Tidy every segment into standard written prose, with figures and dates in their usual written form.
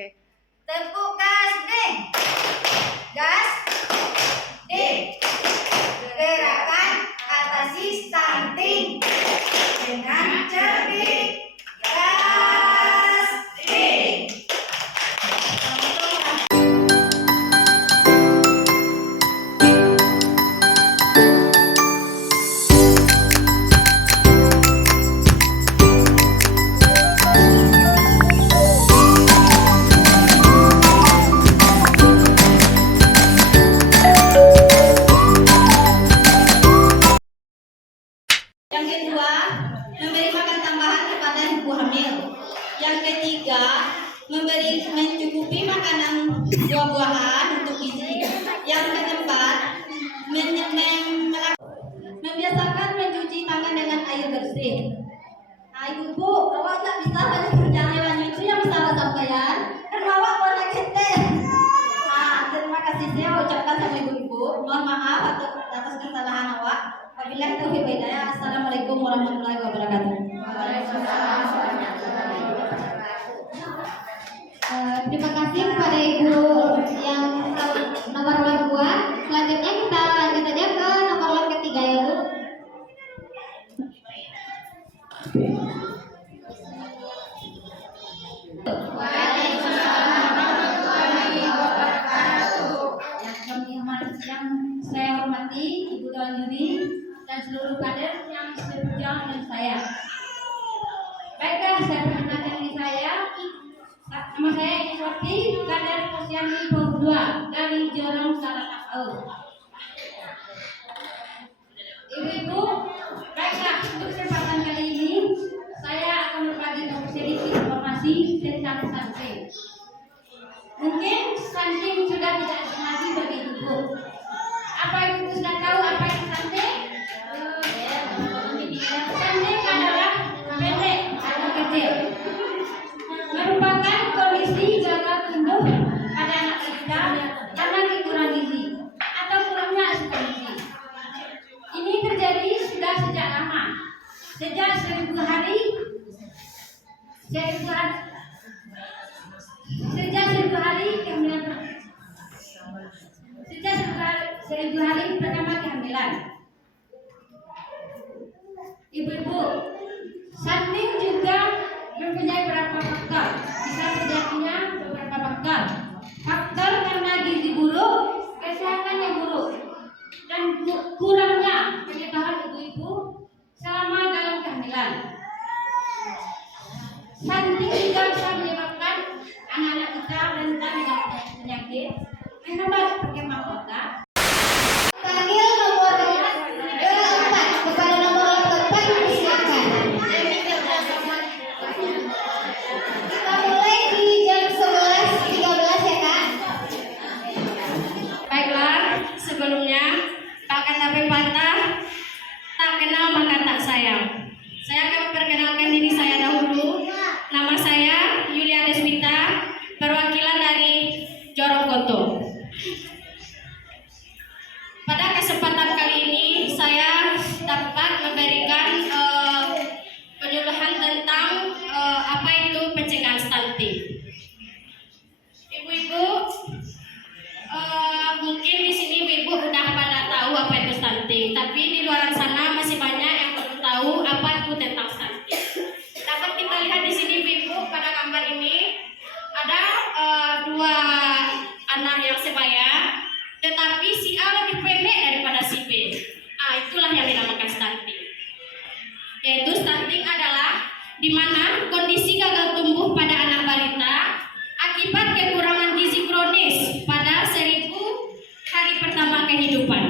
Oke. Tepuk gas, ding. Gas, ding. Gerakan atasi stunting dengan cerdik. Gas, ding. Yang kedua, memberi makan tambahan kepada ibu hamil. Yang ketiga, mencukupi makanan buah-buahan untuk gizi. Yang keempat, membiasakan mencuci tangan dengan air bersih. Nah, ibu, awak tak bisa banyak kerjaan yang nyuci yang salah sampean, kan awak warna kete. Nah, terima kasih saya ucapkan sama ibu-ibu. Mohon maaf atas kesalahan awak. Wabillahi taufiq wal hidayah. Assalamualaikum warahmatullahi wabarakatuh. Waalaikumsalam warahmatullahi wabarakatuh. Terima kasih kepada ibu yang nomor lot 2. Selanjutnya kita lanjut aja ke nomor lot ketiga ya bu. Waalaikumsalam warahmatullahi wabarakatuh. Yang saya hormati Ibu Dewan Juri dan seluruh kader yang berjuang dengan saya. Baiklah, saya perkenalkan diri saya. Nama saya Iswati, kader Posyandu 22 dari Jorong Saratapau. Ibu-ibu, baiklah, untuk kesempatan kali ini saya akan berbagi sedikit informasi tentang stunting. Mungkin stunting sudah tidak asing lagi bagi ibu. Apa ibu sudah tahu apa itu stunting? Stunting adalah pendek atau kecil. Merupakan kondisi gagal tumbuh pada anak balita karena kekurangan gizi atau kurangnya asupan gizi. Ini terjadi sudah sejak lama, sejak 1000 hari pertama kehamilan. Ibu-ibu, stunting juga mempunyai beberapa faktor. Bisa terjadinya beberapa faktor. Faktor karena gizi buruk, kesehatan yang buruk, dan kurangnya pengetahuan ibu-ibu selama dalam kehamilan. Stunting juga bisa menyebabkan anak-anak kita rentan dengan penyakit menghambat perkembangan otak. Panggil nomor 4 kepada nomor lot 4 silakan. Kita mulai di jam 11.13 ya kak. Baiklah, sebelumnya tak kata pepatah, tak kenal maka tak sayang. Saya akan memperkenalkan diri saya dahulu. Nama saya Yulia Deswita, perwakilan dari Jorong Koto. Pada kesempatan kali ini saya dapat memberikan penyuluhan tentang apa itu pencegahan stunting. Ibu-ibu, mungkin di sini ibu udah pada tahu apa itu stunting, tapi di luar sana masih banyak yang belum tahu apa itu tentang stunting. Dapat kita lihat di sini ibu pada gambar ini ada dua anak yang sebaya, tetapi si A lebih pendek daripada si B. Itulah yang dinamakan stunting. Yaitu stunting adalah di mana kondisi gagal tumbuh pada anak balita akibat kekurangan gizi kronis pada 1000 hari pertama kehidupan.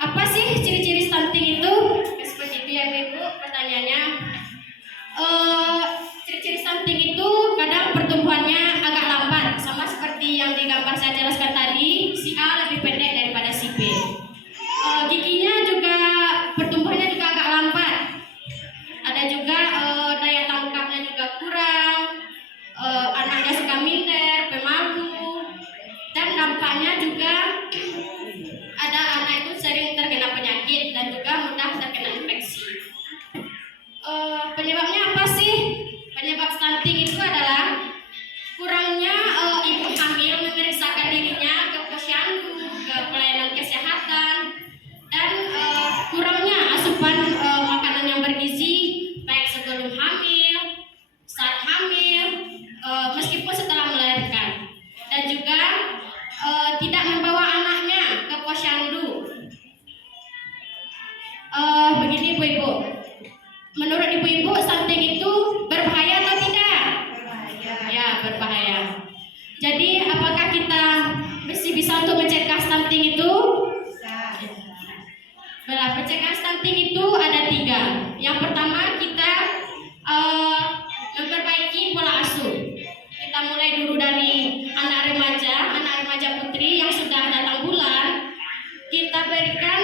Apa sih ciri-ciri stunting itu? Seperti itu ya ibu pertanyaannya. Ciri-ciri stunting itu kadang pertumbuhannya agak lambat, sama seperti yang di gambar saya jelaskan tadi. Si A lebih pendek daripada si B. Giginya juga pertumbuhannya juga agak lambat. Ada juga daya tangkapnya juga kurang. Anaknya suka minder, pemalu, dan nampaknya juga berbahaya. Jadi apakah kita masih bisa untuk mencegah stunting itu? Baiklah, pencegah stunting itu ada 3. Yang pertama kita memperbaiki pola asuh. Kita mulai dulu dari anak remaja putri yang sudah datang bulan. Kita berikan,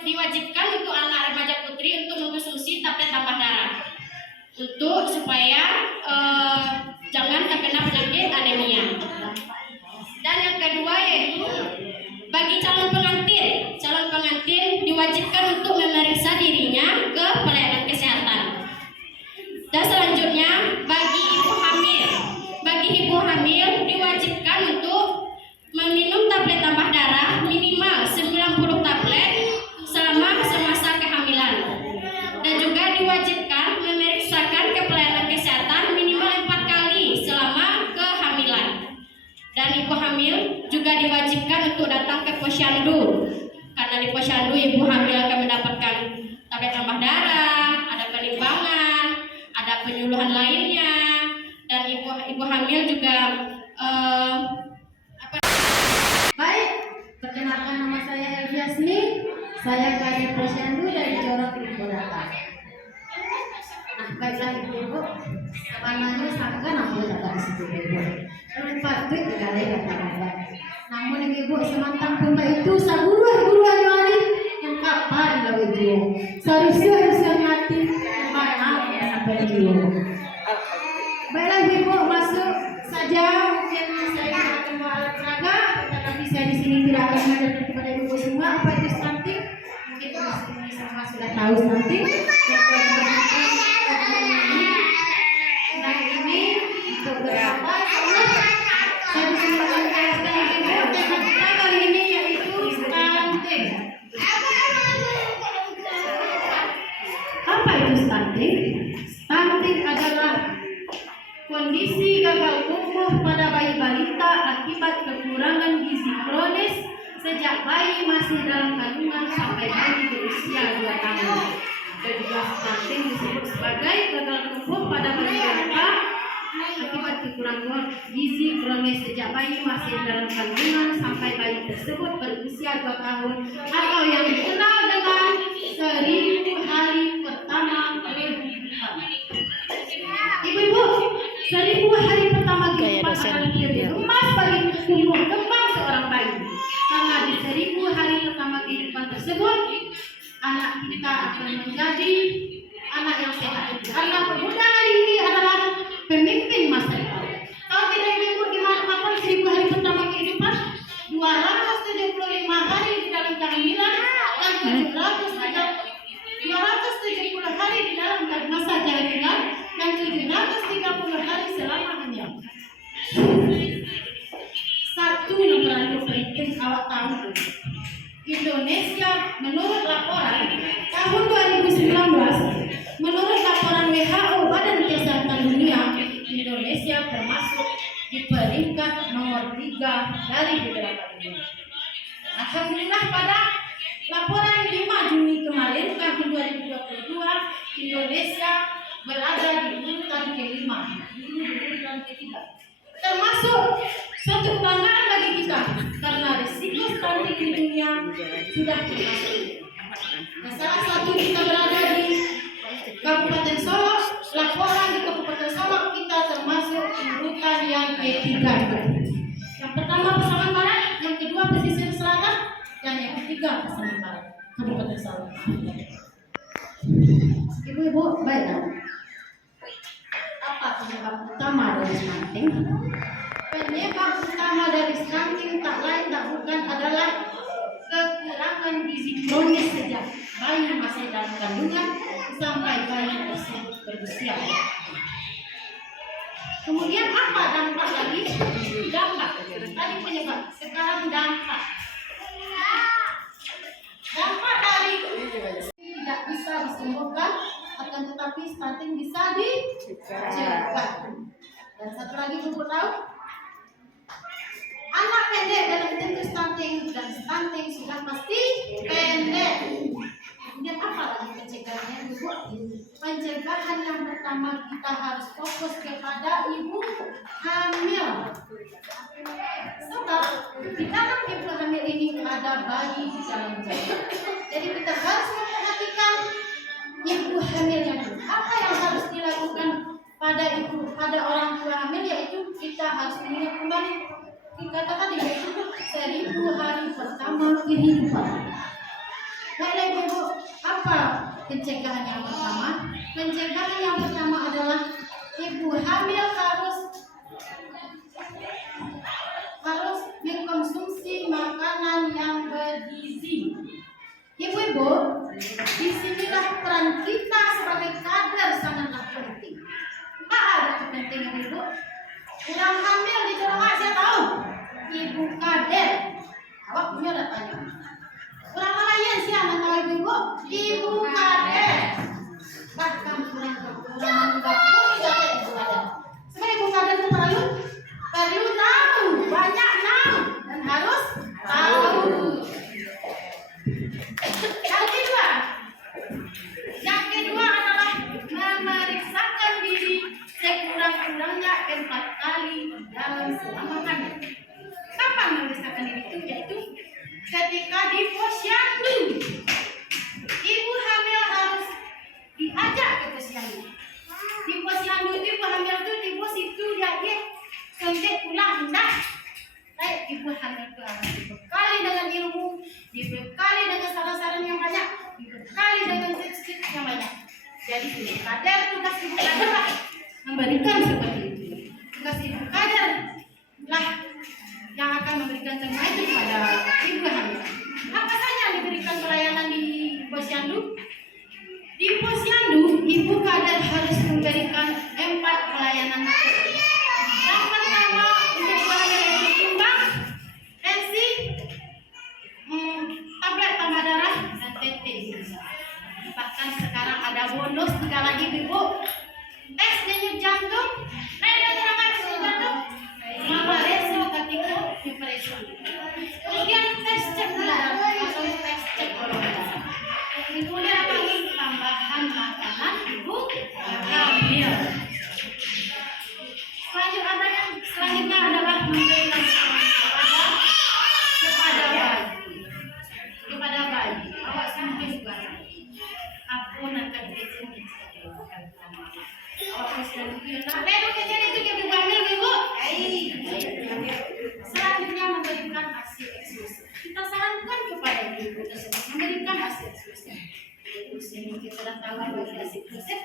diwajibkan untuk anak remaja putri untuk mengkonsumsi tablet tambah darah untuk supaya jangan terkena penyakit anemia. Dan yang kedua yaitu bagi calon pengantin diwajibkan untuk memeriksa dirinya ke pelayanan kesehatan. Dan selanjutnya bagi ibu hamil diwajibkan untuk meminum tablet tambah darah minimal 90 tablet selama semasa kehamilan. Dan juga diwajibkan memeriksakan ke pelayanan kesehatan minimal 4 kali selama kehamilan. Dan ibu hamil juga diwajibkan untuk datang ke posyandu. Karena di posyandu ibu hamil akan mendapatkan tablet tambah darah, ada penimbangan, ada penyuluhan lainnya, dan ibu hamil juga Baik, perkenalkan nama saya Elviasni. Saya kader posyandu dari Jorok Ibu-Data. Nah, baiklah ibu-ibu, sebenarnya sangka namun tidak di situ ibu. Patut dikali kata-kata. Namun ibu semantang pun itu saguru hari yang apa di laut itu. Seharusnya mati mana sampai itu. Baiklah ibu masuk saja. Mungkin saya akan bawa alat peraga, tetapi saya di sini tidak akan mengajarkan kepada ibu semua apa itu stunting. Mungkin di sini semua sudah tahu stunting. Nah ini untuk berapa? Saya bisa menjelaskan ibu tema kita kali ini yaitu stunting. Apa itu stunting? Stunting adalah kondisi gagal tumbuh pada bayi balita akibat kekurangan gizi kronis sejak bayi masih dalam kandungan sampai bayi berusia 2 tahun. Dan juga stunting disebut sebagai gagal tumbuh pada bayi balita akibat kekurangan gizi kronis sejak bayi masih dalam kandungan sampai bayi tersebut berusia 2 tahun atau yang dikenal dengan 1000 hari pertama kehidupan. Ibu-ibu, 1000 hari pertama kehidupan adalah periode emas bagi tumbuh kembang seorang bayi. Karena di 1000 hari pertama kehidupan tersebut, anak kita akan menjadi anak yang sehat. Karena pemuda hari ini adalah pemimpin masa depan. Kalau tidak ibu di mana 1000 hari pertama kehidupan, 275 hari di dalam kehamilan dan 270 hari di dalam masa kehamilan dan 730 hari selama hamil. Satu yang penting awak tahu, Indonesia menurut laporan tahun 2019, menurut laporan WHO Badan Kesehatan Dunia, Indonesia termasuk di peringkat nomor 3 dari beberapa dunia. Alhamdulillah pada laporan 5 Juni kemarin tahun 2022, Indonesia berada di urutan ke-5, di urutan ke-3. Termasuk suatu kebanggaan bagi kita karena risiko stunting di dunia sudah termasuk. Nah, salah satu kita berada di Kabupaten Solo, laporan di Kabupaten Solo kita termasuk urutan yang ke-3. Yang pertama Pasaman Barat, yang kedua pesisir selatan, dan yang ketiga Pasaman Barat, Kabupaten Solo. Ibu-ibu, baiklah. Apa penyebab utama dari stunting? Penyebab utama dari stunting tak lain tak bukan adalah kekurangan gizi kronis sejak bayi masih dalam kandungan sampai bayi tersebut berusia. Kemudian apa dampak lagi? Dampak. Tadi penyebab, sekarang dampak. Dampak dari tidak bisa disembuhkan, akan tetapi stunting bisa dicegah. Dan satu lagi ibu tahu, anak pendek dalam tentu stunting dan stunting sudah pasti pendek. Kemudian apa lagi pencegahannya ibu? pencegahan yang pertama kita harus fokus kepada ibu hamil. Sebab di dalam ibu hamil ini ada bayi di dalam janin. Jadi kita harus memperhatikan ibu hamil yang apa yang harus dilakukan pada orang tua hamil, yaitu kita harus mengingat kembali kata tadi, yaitu 1000 hari pertama kehidupan. Baiklah ibu, apa pencegahan yang pertama? Pencegahan yang pertama adalah ibu hamil harus mengkonsumsi makanan yang bergizi. Ibu-ibu, disinilah peran kita sebagai kader sangatlah penting. Apa ada kepentingan ibu? Orang hamil di Jorong saya tahu. Ibu kader. Awak punya datanya. Orang Malayan sih anak tahu ibu. Ibu kader. Bahkan orang enggak punya ibu kader. Sebagai ibu kader itu perlu tahu, banyak tahu dan harus tahu. Yang kedua adalah memeriksakan diri sekurang-kurangnya 4 kali dalam selama hamil. Kapan memeriksakan diri itu? Yaitu ketika di posyandu. Ibu hamil harus diajak ke posyandu. Di posyandu itu ibu hamil itu di pos itu dia sampai pulang hendak. Baik, ibu hamil itu harus dibekali dengan ilmu, dibekali dengan saran-saran yang banyak, dibekali dengan tips-tips yang banyak. Jadi kader, tugas ibu kader lah memberikan seperti itu. Tugas ibu kader lah yang akan memberikan terbaik kepada ibu hamil. Apa saja yang diberikan pelayanan di posyandu? Di posyandu, ibu kader harus memberikan 4 pelayanan. Yang pertama, untuk ibu hamil itu timbang, tensi, tablet tambah darah, dan TT. Bahkan sekarang ada bonus 3 lagi ibu. Tes denyut jantung, radioterapis jantung, sama resio ketika operasi. Kemudian tes cek gula darah atau tes cek golongan darah. Kemudian apa lagi? Tambahan makanan ibu hamil. Selanjutnya adalah memberikan kepada bayi. Awak sampai juga. Aku nak kecil. Awak sudah bilang, "Nah, kecil itu ke hamil ibu." Selanjutnya memberikan ASI eksklusif. Kita sarankan kepada ibu tersebut memberikan ASI eksklusif. Sini kita sudah tahu bagi ASI eksklusif.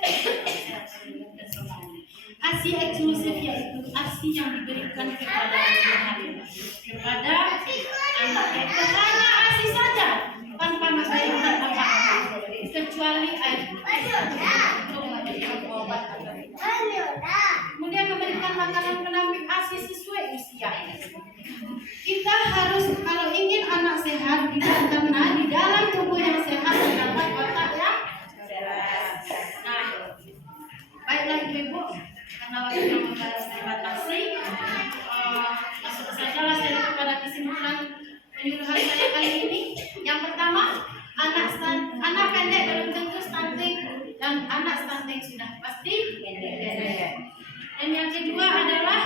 ASI eksklusif yaitu ASI yang diberikan kepada ibu hamil, kepada anak itu hanya ASI saja tanpa memberikan apa-apa kecuali air untuk memberikan obat. Kemudian memberikan makanan penambah ASI sesuai usia. Kita harus kalau ingin anak sehat karena di dalam tubuh yang sehat terdapat otak yang sehat. Nah, baiklah ibu, karena waktu yang terbatasi, masuk sajalah saya kepada kesimpulan penyuluhan saya kali ini. Yang pertama, anak pendek belum tentu stunting dan anak stunting sudah pasti pendek. Dan yang kedua adalah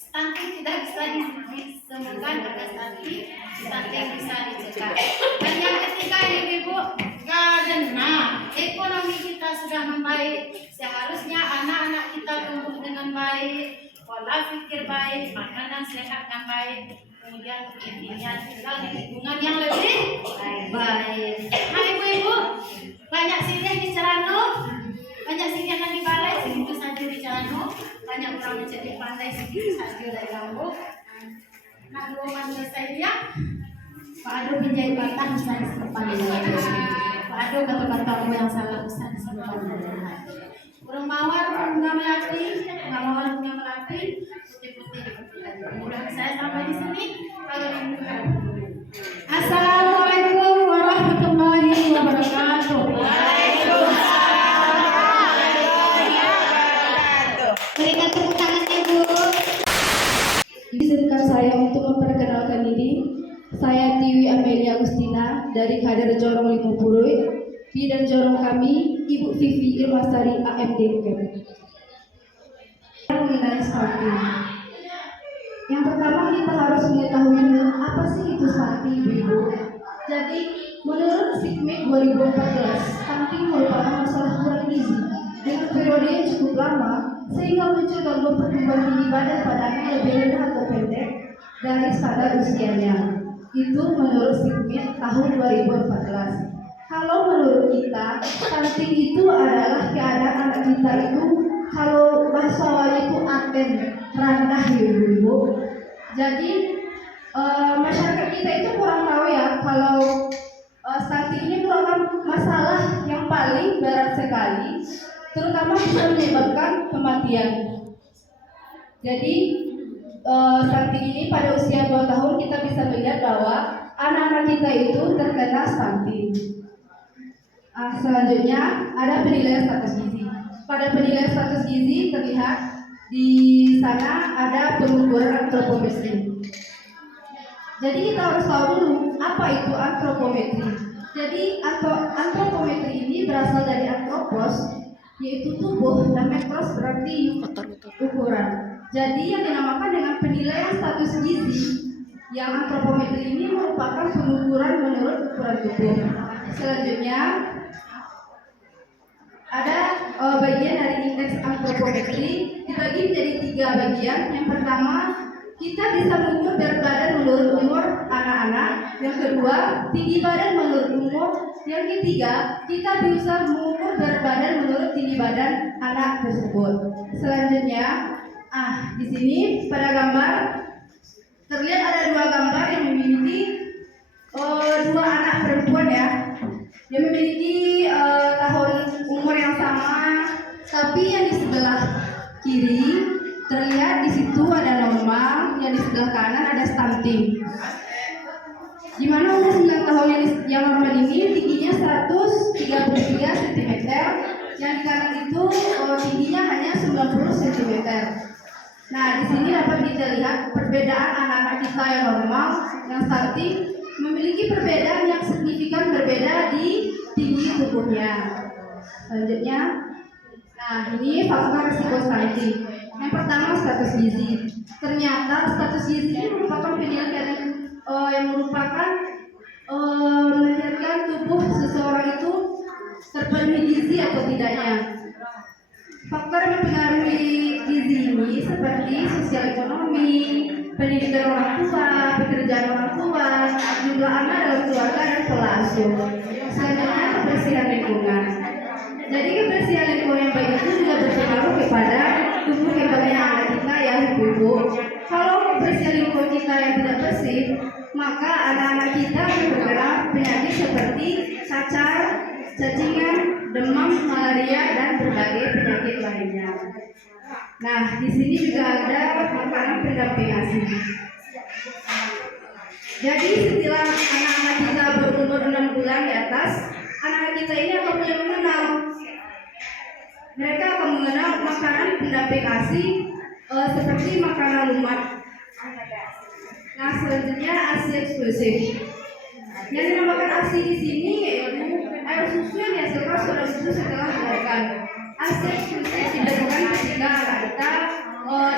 stunting tidak bisa disembuhkan, akan stunting bisa dicegah. Dan yang ketiga ibu, karena ekonomi kita sudah membaik, seharusnya anak-anak kita tumbuh dengan baik, pola pikir baik, makanan sehat yang baik, kemudian intinya tinggal di lingkungan yang lebih baik. Nah ibu-ibu, banyak sirih di Cerano, banyak sirih yang di balai, segitu saja di Cerano, banyak orang menjadi pandai, segitu saja dari Lombok. Nah dua manusia saya, Pak Ado menjadi batang, saya sepan di Pak Ado kata-kata yang salah besar sepan di Burung mawar bunga melati, putih-putih. Mudah saya sampai di sini. Assalamualaikum warahmatullahi wabarakatuh. Berikan tepuk tangan ibu. Izinkan saya untuk memperkenalkan diri. Saya Tiwi Amelia Agustina dari Kader Jorong 50, Bidan Jorong kami, Ibu Vivi Irmasari AMD UGM. Mengenai stunting. Yang pertama kita harus mengetahui apa sih itu stunting, Ibu. Jadi menurut SIPMED 2014, stunting merupakan masalah kurang gizi dengan periode yang cukup lama sehingga muncul gangguan pertumbuhan tinggi badan pada anak yang lebih rendah atau pendek dari standar usianya. Itu menurut SIPMED tahun 2014. Kalau menurut kita, stunting itu adalah keadaan anak kita itu kalau bahasa awalnya itu aten, rendah ya Ibu. Jadi masyarakat kita itu kurang tahu ya kalau stunting ini merupakan masalah yang paling berat sekali, terutama bisa menyebabkan kematian. Jadi stunting ini pada usia 2 tahun kita bisa melihat bahwa anak-anak kita itu terkena stunting. Selanjutnya ada penilaian status gizi. Pada penilaian status gizi terlihat di sana ada pengukuran antropometri. Jadi kita harus tahu dulu apa itu antropometri. Jadi antropometri ini berasal dari antropos, yaitu tubuh, dan metros berarti ukuran. Jadi yang dinamakan dengan penilaian status gizi, yang antropometri ini merupakan pengukuran menurut ukuran tubuh. Selanjutnya ada bagian dari indeks antropometri dibagi menjadi 3 bagian. Yang pertama, kita bisa mengukur berat badan menurut umur anak-anak. Yang kedua, tinggi badan menurut umur. Yang ketiga, kita bisa mengukur berat badan menurut tinggi badan anak tersebut. Selanjutnya, di sini pada gambar terlihat ada 2 gambar yang memiliki 2 anak perempuan ya, yang memiliki tahun umur yang sama, tapi yang di sebelah kiri terlihat di situ ada normal, yang di sebelah kanan ada stunting. Di mana umur 9 tahun yang normal ini tingginya 133 cm, yang di kanan itu tingginya hanya 90 cm. Nah, di sini dapat kita lihat perbedaan anak-anak kita yang normal, yang stunting memiliki perbedaan yang signifikan berbeda di tinggi tubuhnya. Selanjutnya, ini faktor risiko stunting. Yang pertama, status gizi. Ternyata status gizi ini merupakan penilaian yang merupakan melihatkan tubuh seseorang itu terpenuhi gizi atau tidaknya. Faktor yang mempengaruhi gizi ini seperti sosial ekonomi, pendidikan orang tua, pekerjaan orang tua, jumlah anak dalam keluarga, dan pola asuh. Selanjutnya, kebersihan lingkungan. Jadi kebersihan lingkungan yang baik itu juga berpengaruh kepada tubuh kembangnya anak kita ya Ibu. Kalau kebersihan lingkungan kita yang tidak bersih, maka anak-anak kita akan terkena penyakit seperti cacar, cacingan, demam, malaria, dan berbagai penyakit lainnya. Nah, di sini juga ada makanan pendamping ASI. Jadi setelah anak-anak kita berumur 6 bulan di atas, anak-anak kita ini akan mulai mengenal. Mereka akan mengenal makanan pendamping ASI seperti makanan lumat. Nah, selanjutnya ASI eksklusif. Yang dinamakan ASI di sini yaitu air susu yang dihasilkan saudara susu setelah dilahirkan. ASI eksklusif diberikan ketika anak kita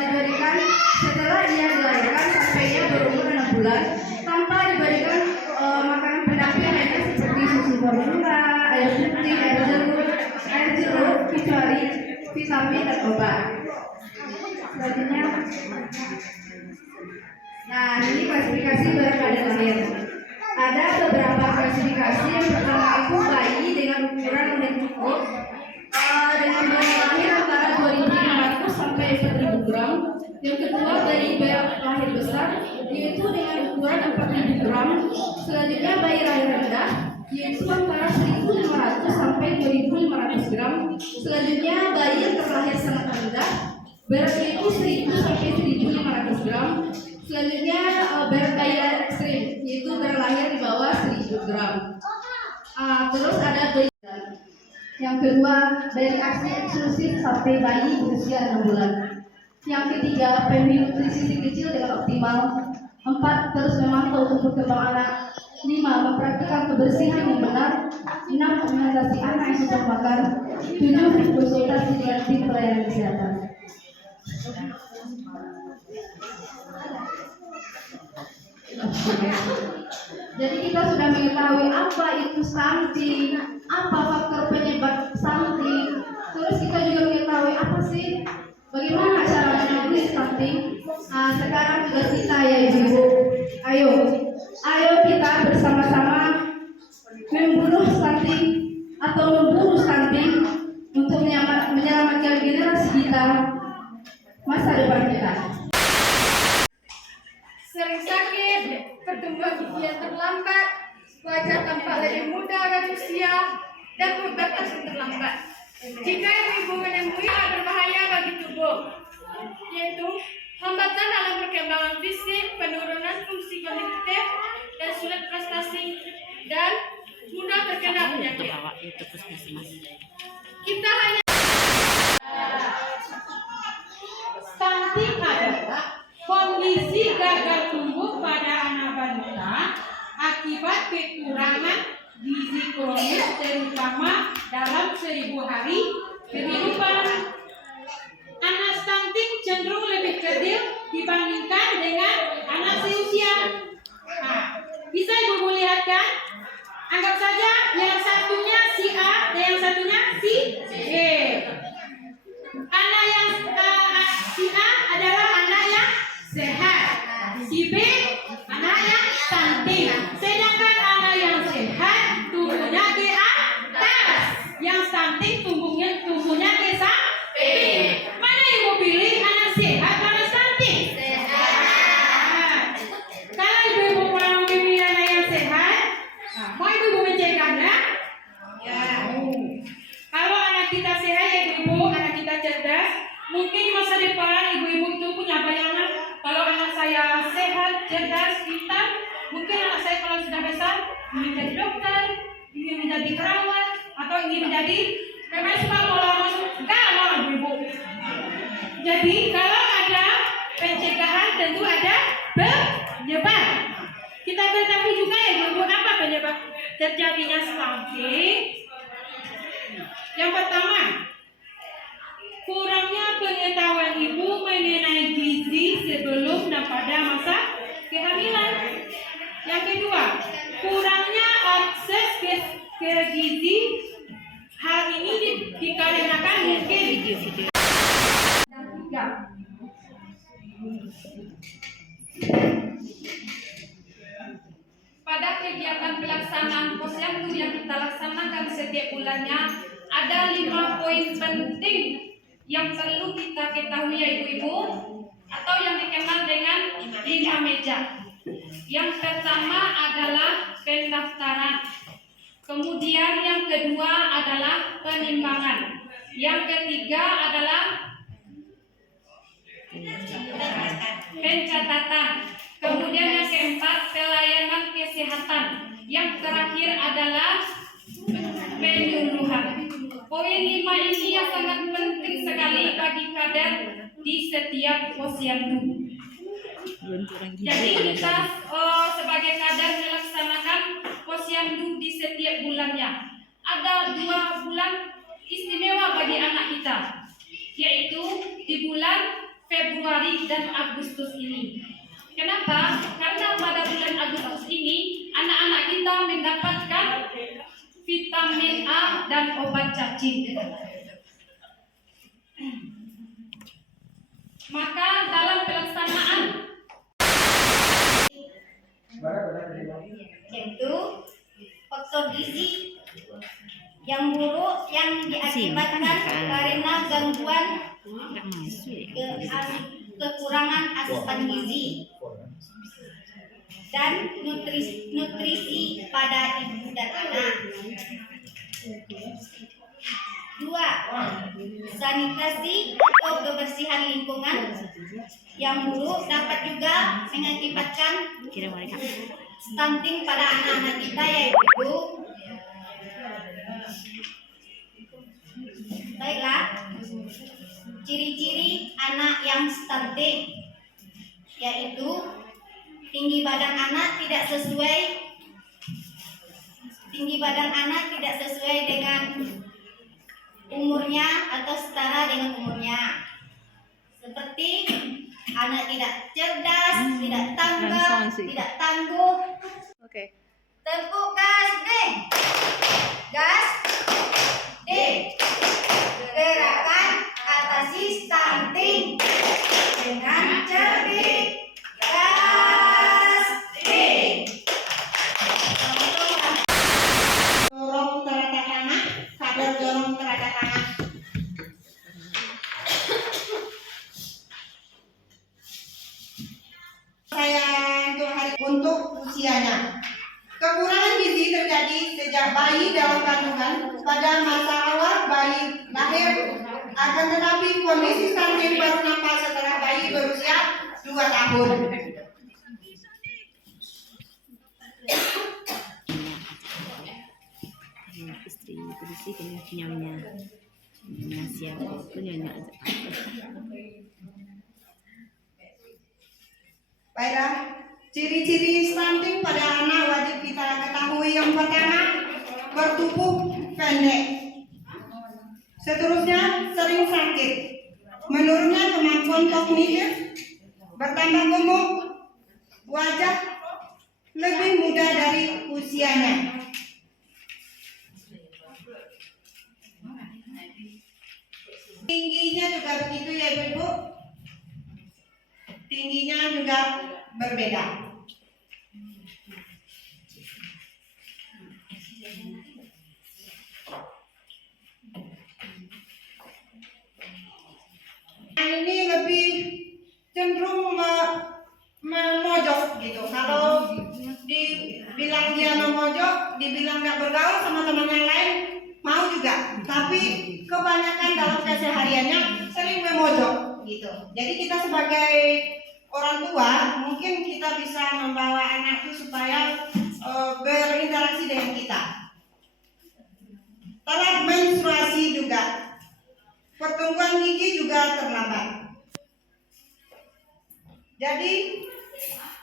diberikan setelah ia dilahirkan sampai ia berumur 6 bulan tanpa diberikan makanan pendamping lainnya seperti susu formula, air putih, air jeruk, kecuali vitamin dan obat. Selanjutnya, ini klasifikasi berat badan lahir. Ada beberapa klasifikasi. Yang pertama itu bayi dengan ukuran yang cukup dengan berat lahir antara 2.500 sampai 4.000 gram. Yang kedua, bayi berat lahir besar yaitu dengan ukuran 4.000 gram. Selanjutnya, bayi lahir rendah yaitu antara 1.500 sampai 2.500 gram. Selanjutnya, bayi yang terlahir sangat rendah beratnya itu 1.000 sampai 1.500 gram. Selanjutnya, berat bayi ekstrim yaitu berat lahir di bawah 1.000 gram. Terus ada bayi. Yang kedua, dari ASI eksklusif sampai bayi berusia 6 bulan. Yang ketiga, penuhi nutrisi si kecil dengan optimal. 4, terus memantau tumbuh kembang anak. 5. Mempraktikkan kebersihan yang benar. 6. Mengatasi anak yang susah makan. 7. Konsultasi dengan tim pelayanan kesehatan. Jadi kita sudah mengetahui apa itu stunting, apa faktor penyebab stunting. Terus kita juga mengetahui apa sih bagaimana cara menangani stunting. Nah, sekarang tugas kita ya ibu-ibu. Ayo kita bersama-sama membunuh stunting atau membunuh stunting untuk menyelamatkan generasi kita, masa depan kita. Sering sakit, pertumbuhan gigi yang terlambat, wajah tampak lebih muda dan usia, dan puberitas yang terlambat. Jika ibu-ibu menemui hal berbahaya bagi tubuh, yaitu hambatan dalam perkembangan fisik, penurunan fungsi kognitif, dan sulit prestasi, dan mudah terkena penyakit. Kita hanya Stunting adalah kondisi gagal tumbuh pada anak balita akibat kekurangan gizi kronis terutama dalam 1000 hari kehidupan. Anak stunting cenderung lebih kerdil dibandingkan dengan anak seusia. Nah, bisa ibu lihat kan? Anggap saja yang satunya si A dan yang satunya si B. Anak yang si A adalah anak yang sehat, si B anak yang stunting. Sedangkan anak yang sehat tumbuhnya ke atas, yang stunting tumbuhnya ke samping. Mana ibu pilih anak sehat, mana stunting? Sehat. Kalau ibu mau pilih anak yang sehat, mau ibu mencegahnya? Ya. Kalau anak kita sehat ya ibu, anak kita cerdas, mungkin di masa depan ibu-ibu itu punya bayangan kalau anak saya sehat, cerdas, pintar, mungkin anak saya kalau sudah besar ingin menjadi dokter, ingin menjadi perawat, atau ingin menjadi suka bola masuk mau ibu-ibu. Jadi kalau ada pencegahan tentu ada penyebab. Kita ketahui juga ya ibu apa penyebab terjadinya stunting. Yang pertama, kurangnya pengetahuan ibu mengenai gizi sebelum dan pada masa kehamilan. Yang kedua, kurangnya akses ke gizi. Hal ini dikarenakan mungkin pada kegiatan pelaksanaan posyandu yang kita laksanakan setiap bulannya, ada 5 poin penting yang perlu kita ketahui ya ibu-ibu, atau yang dikenal dengan 5 meja. Yang pertama adalah pendaftaran, kemudian yang kedua adalah penimbangan, yang ketiga adalah pencatatan, kemudian yang keempat pelayanan kesehatan, yang terakhir adalah penyuluhan. Poin 5 ini yang sangat penting sekali bagi kader di setiap posyandu. Jadi kita sebagai kader melaksanakan posyandu di setiap bulannya. Ada 2 bulan istimewa bagi anak kita, yaitu di bulan Februari dan Agustus ini. Kenapa? Karena pada bulan Agustus ini anak-anak kita mendapatkan vitamin A dan obat cacing. Maka dalam pelaksanaan Yaitu faktor gizi yang buruk yang diakibatkan karena gangguan kekurangan asupan gizi dan nutrisi pada ibu dan anak. 2. Sanitasi atau kebersihan lingkungan yang buruk dapat juga mengakibatkan stunting pada anak-anak kita ya ibu. Baiklah, ciri-ciri anak yang stunting yaitu tinggi badan anak tidak sesuai tinggi badan anak tidak sesuai dengan umurnya atau setara dengan umurnya. Seperti anak tidak cerdas, tidak tanggap, tidak tangguh. Tepuk gas, D. Gas, D. Gerakan atasi stunting dengan cerdik. Gas, D. Dorong telapak tangan, sadar dorong telapak tangan. Saya untuk usianya. Kekurangan gizi terjadi sejak bayi dalam kandungan pada masa awal bayi lahir. Akan tetapi kondisi stunting baru nampak setelah bayi berusia 2 tahun. Istri berisi kenyanya siapa punya. Baiklah, ciri-ciri stunting pada anak wajib kita ketahui. Yang pertama, bertubuh pendek. Seterusnya, sering sakit. Menurunnya kemampuan kognitif, bertambah gemuk, wajah lebih muda dari usianya. Tingginya juga begitu ya Ibu. Tingginya juga berbeda. Ini lebih cenderung memojok gitu. Kalau dibilang dia memojok, dibilang nggak bergaul sama teman yang lain, mau juga. Tapi kebanyakan dalam kesehariannya sering memojok gitu. Jadi kita sebagai orang tua mungkin kita bisa membawa anak itu supaya berinteraksi dengan kita. Telat menstruasi juga, pertumbuhan gigi juga terlambat. Jadi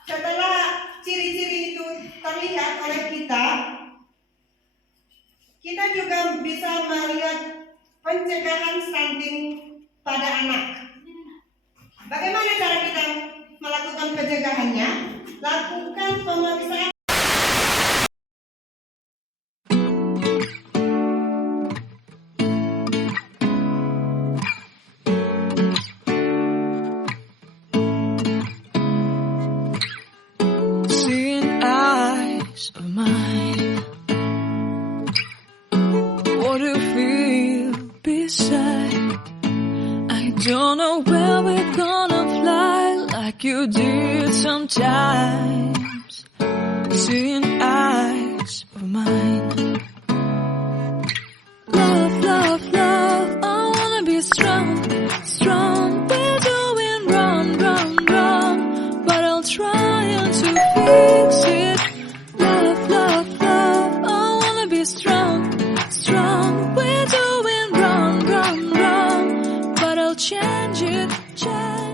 setelah ciri-ciri itu terlihat oleh kita juga bisa melihat pencegahan stunting pada anak. Bagaimana cara kita melakukan pencegahannya? Lakukan pemeriksaan. Seeing eyes of mine, what do you feel beside? I don't know where we're gonna fly like you did sometimes. Seeing eyes of mine. Love, love, love, I wanna be strong, strong. We're doing wrong, wrong, wrong, but I'll try to fix it. Love, love, love, I wanna be strong, strong. We're doing wrong, wrong, wrong, but I'll change it, change.